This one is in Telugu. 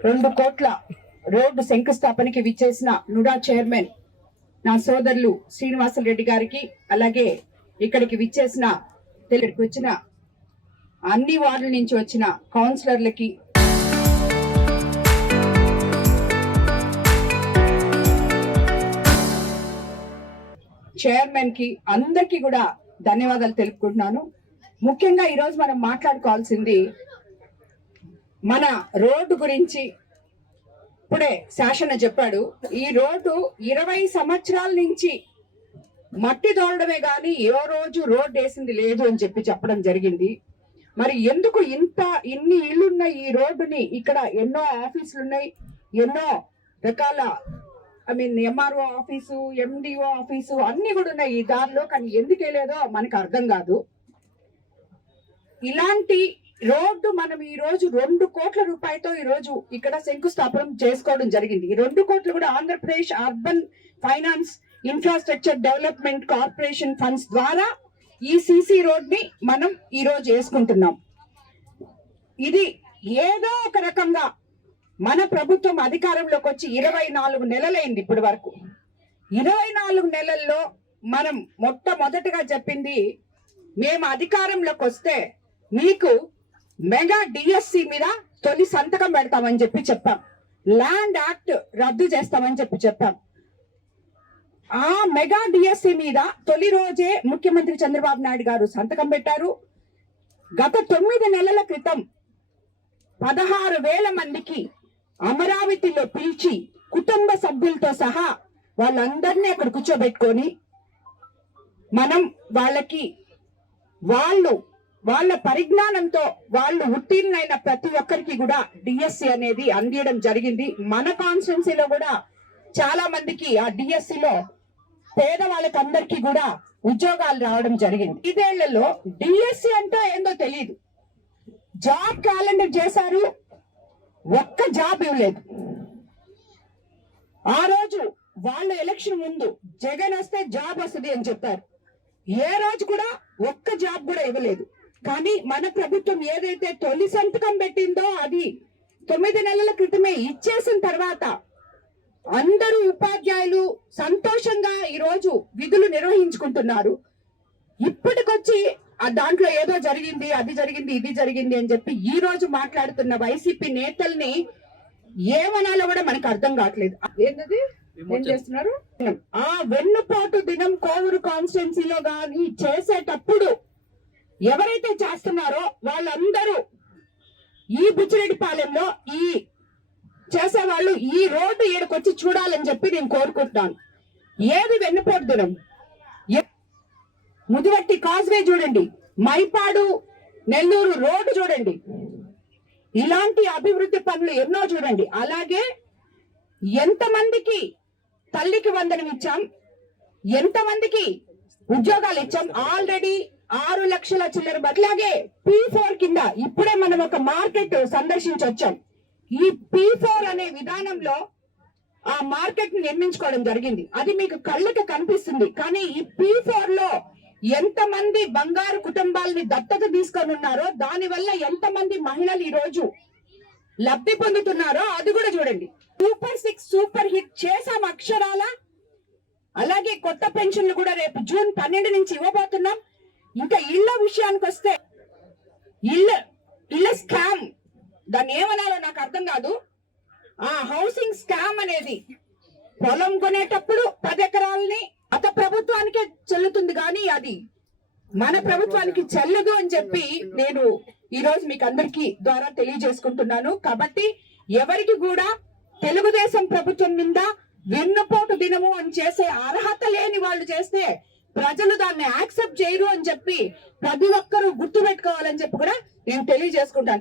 2 కోట్ల రోడ్డు శంకుస్థాపనకి విచ్చేసిన నుడా చైర్మన్ నా సోదరులు శ్రీనివాసరెడ్డి గారికి, అలాగే ఇక్కడికి విచ్చేసిన వచ్చిన అన్ని వార్డుల నుంచి వచ్చిన కౌన్సిలర్లకి, చైర్మన్ కి అందరికీ కూడా ధన్యవాదాలు తెలుపుకుంటున్నాను. ముఖ్యంగా ఈరోజు మనం మాట్లాడుకోవాల్సింది మన రోడ్డు గురించి. ఇప్పుడే శాసన చెప్పాడు, ఈ రోడ్డు 20 సంవత్సరాల నుంచి మట్టి తోడడమే గాని ఏ రోజు రోడ్డు వేసింది లేదు అని చెప్పడం జరిగింది. మరి ఎందుకు ఇన్ని ఇళ్ళున్న ఈ రోడ్డుని, ఇక్కడ ఎన్నో ఆఫీసులు ఉన్నాయి, ఎన్నో రకాల ఎంఆర్ఓ ఆఫీసు, ఎండిఓ ఆఫీసు అన్ని కూడా ఉన్నాయి ఈ దారిలో, కానీ ఎందుకు వెళ్ళేదో మనకు అర్థం కాదు. ఇలాంటి రోడ్డు మనం ఈ రోజు 2 కోట్ల రూపాయలతో ఈ రోజు ఇక్కడ శంకుస్థాపన చేసుకోవడం జరిగింది. ఈ 2 కోట్లు కూడా Andhra Pradesh urban finance infrastructure development corporation funds ద్వారా ఈ సిసి రోడ్ ని మనం ఈ రోజు వేసుకుంటున్నాం. ఇది ఏదో ఒక రకంగా మన ప్రభుత్వం అధికారంలోకి వచ్చి 24 నెలలైంది ఇప్పటి వరకు. 24 నెలల్లో మనం మొట్టమొదటిగా చెప్పింది, మేము అధికారంలోకి వస్తే మీకు మెగా డిఎస్సి మీద తొలి సంతకం పెడతామని చెప్పాం. ల్యాండ్ యాక్ట్ రద్దు చేస్తామని చెప్పాం. ఆ మెగా డిఎస్సి మీద తొలి రోజే ముఖ్యమంత్రి చంద్రబాబు నాయుడు గారు సంతకం పెట్టారు. గత 9 నెలల క్రితం 16,000 మందికి అమరావతిలో పిలిచి కుటుంబ సభ్యులతో సహా వాళ్ళందరినీ అక్కడ కూర్చోబెట్టుకొని మనం వాళ్ళ పరిజ్ఞానంతో వాళ్ళు ఉత్తీర్ణైన ప్రతి ఒక్కరికి కూడా డిఎస్సి అనేది అందియడం జరిగింది. మన కాన్స్టిట్యున్సీలో కూడా చాలా మందికి ఆ డిఎస్సిలో పేదవాళ్ళకి అందరికీ కూడా ఉద్యోగాలు రావడం జరిగింది. 5 ఏళ్లలో డిఎస్సి అంటే ఏందో తెలియదు. జాబ్ క్యాలెండర్ చేశారు, ఒక్క జాబ్ ఇవ్వలేదు. ఆ రోజు వాళ్ళ ఎలక్షన్ ముందు జగన్ వస్తే జాబ్ వస్తుంది అని చెప్పారు. ఏ రోజు కూడా ఒక్క జాబ్ కూడా ఇవ్వలేదు. కానీ మన ప్రభుత్వం ఏదైతే తొలి సంతకం పెట్టిందో అది 9 నెలల క్రితమే ఇచ్చేసిన తర్వాత అందరూ ఉపాధ్యాయులు సంతోషంగా ఈ రోజు విధులు నిర్వహించుకుంటున్నారు. ఇప్పటికొచ్చి దాంట్లో ఏదో జరిగింది, అది జరిగింది, ఇది జరిగింది అని చెప్పి ఈ రోజు మాట్లాడుతున్న వైసీపీ నేతల్ని ఏమనాలో కూడా మనకు అర్థం కావట్లేదు. ఏంటది ఏం చేస్తున్నారు? ఆ వెన్నుపోటు దినం కోవూరు కాన్స్టిట్యున్సీలో గాని చేసేటప్పుడు ఎవరైతే చేస్తున్నారో వాళ్ళందరూ ఈ బుచ్చిరెడ్డిపాలెంలో ఈ చేసేవాళ్ళు ఈ రోడ్డు ఈడకొచ్చి చూడాలని చెప్పి నేను కోరుకుంటున్నాను. ఏది వెన్నుపోటు దినం? ముదివట్టి కాజ్వే చూడండి, మైపాడు నెల్లూరు రోడ్డు చూడండి, ఇలాంటి అభివృద్ధి పనులు ఎన్నో చూడండి. అలాగే ఎంతమందికి తల్లికి వందనం ఇచ్చాం, ఎంతమందికి ఉద్యోగాలు ఇచ్చాం. ఆల్రెడీ 6 లక్షల చిల్లర. అట్లాగే P4 కింద ఇప్పుడే మనం ఒక మార్కెట్ సందర్శించి వచ్చాం. ఈ P4 అనే విధానంలో ఆ మార్కెట్ ని నిర్మించుకోవడం జరిగింది. అది మీకు కళ్ళకి కనిపిస్తుంది. కానీ ఈ P4 లో ఎంతమంది బంగారు కుటుంబాలని దత్తత తీసుకొని ఉన్నారో, దానివల్ల ఎంతమంది మహిళలు ఈ రోజు లబ్ధి పొందుతున్నారో అది కూడా చూడండి. సూపర్ 6 సూపర్ హిట్ చేసాం అక్షరాల. అలాగే కొత్త పెన్షన్లు కూడా రేపు జూన్ 12 నుంచి ఇవ్వబోతున్నాం. ఇంకా ఇళ్ల విషయానికి వస్తే ఇళ్ళ స్కామ్, దాన్ని ఏమనాలో నాకు అర్థం కాదు. ఆ హౌసింగ్ స్కామ్ అనేది పొలం కొనేటప్పుడు 10 ఎకరాలని గత ప్రభుత్వానికే చెల్లుతుంది, కానీ అది మన ప్రభుత్వానికి చెల్లదు అని చెప్పి నేను ఈ రోజు మీకు అందరికీ ద్వారా తెలియజేసుకుంటున్నాను. కాబట్టి ఎవరికి కూడా తెలుగుదేశం ప్రభుత్వం మీద వెన్నుపోటు దినము అని చేసే అర్హత లేని వాళ్ళు చేస్తే ప్రజలు దాన్ని యాక్సెప్ట్ చేయరు అని చెప్పి ప్రతి ఒక్కరూ గుర్తు పెట్టుకోవాలని చెప్పి కూడా నేను తెలియజేసుకుంటాను.